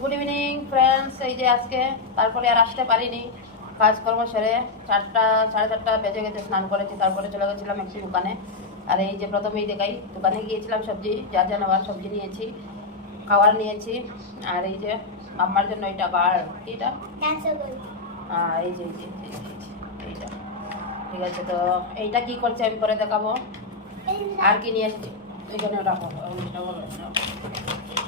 Good evening friends এই যে আজকে তারপরে আর আসতে পারিনি। কাজকর্ম সেরে চারটা সাড়ে চারটা বেজে গেছে স্নান করেছি তারপরে চলে গেছিলাম একটি দোকানে। আর এই যে প্রথমেই দেখাই দোকানে গিয়েছিলাম সবজি যা যা নেওয়ার সবজি নিয়েছি খাবার নিয়েছি। আর এই যে আমার জন্য এটা বার এটা হ্যাঁ এই যে, এই যে, এইটা। ঠিক আছে তো এইটা কি করছে আমি পরে দেখাবো। আর কি নিয়ে এসেছি? এখানে রাখো।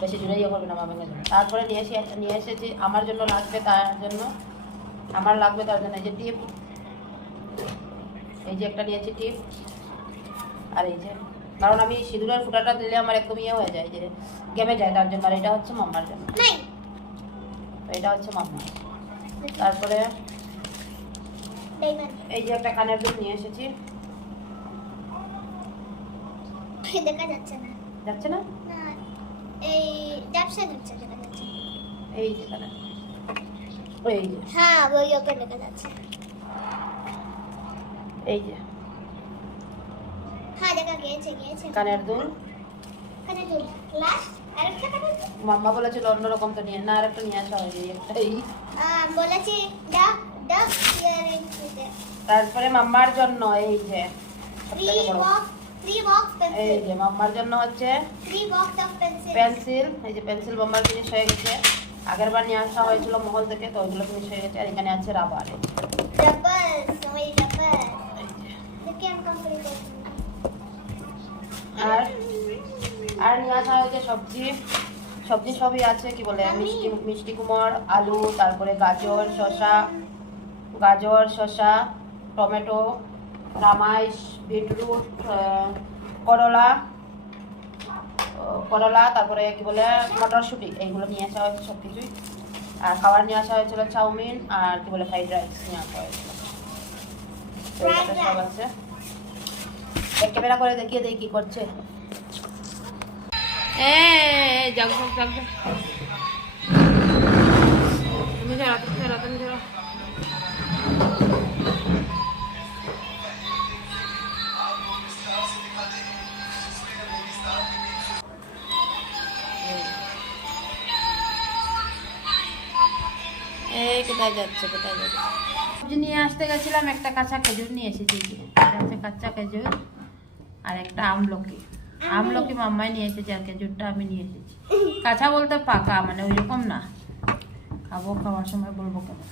বেশি জুড়ে ইয়ে করবে না জন্য তারপরে নিয়ে এসে নিয়ে এসেছি। আমার জন্য লাগবে তার জন্য। আমার লাগবে তার জন্য এই যে টিপ। এই যে একটা নিয়েছি টিপ। আর এই যে কারণ আমি সিঁদুরের ফুটাটা দিলে আমার একদম ইয়ে হয়ে যায় যে গেমে যায় তার জন্য। আর এটা হচ্ছে মাম্মার জন্য। এটা হচ্ছে মাম্মা তারপরে এই যে একটা কানের দুল নিয়ে এসেছি। দেখা যাচ্ছে না। যাচ্ছে না? না এই ব্যবসা যাচ্ছে দেখা যাচ্ছে। এই যে কানের এই যে। হ্যাঁ ওই ওকে দেখা যাচ্ছে। এই যে। হ্যাঁ দেখা গিয়েছে গিয়েছে। কানের দুল। কানে দুল। লাস্ট আরেকটা কানে দুল। মাম্মা বলেছিল অন্যরকম তো নিয়ে না নিয়ে আসা এই বলেছি ডাক ডাক ইয়ারিং তারপরে মাম্মার জন্য এই যে সবথেকে বড়। এই যে মাম্মার জন্য হচ্ছে পেন্সিল এই যে পেন্সিল মাম্মার জিনিস হয়ে গেছে। আগের বার নিয়ে আসা হয়েছিল মহল থেকে তো ওইগুলো জিনিস হয়ে গেছে আর এখানে আছে রাবার আর আর নিয়ে আসা হয়েছে সবজি। সবজি সবই আছে কি বলে মিষ্টি মিষ্টি কুমড় আলু তারপরে গাজর শসা গাজর শসা টমেটো রামাইশ বিটরুট করলা করলা তারপরে কি বলে মটরশুঁটি এইগুলো নিয়ে আসা হয়েছে সব কিছুই আর খাবার নিয়ে আসা হয়েছিল চাউমিন আর কি বলে ফ্রাইড রাইস নিয়ে আসা হয়েছিল। সব আছে। ক্যামেরা করে দেখিয়ে দেই কি করছে। এ যাও যাও যাও যাও। তুমি ধরো তুমি ধরো কোথায় যাচ্ছে কোথায় যাচ্ছে? নিয়ে আসতে গেছিলাম, একটা কাঁচা খেজুর নিয়ে এসেছি। কাঁচা খেজুর আর একটা আমলকি। আমলকি মাম্মাই নিয়ে এসেছে আর খেজুরটা আমি নিয়ে এসেছি। কাঁচা বলতে পাকা মানে ওই রকম না। খাব, খাওয়ার সময় বলব কেমন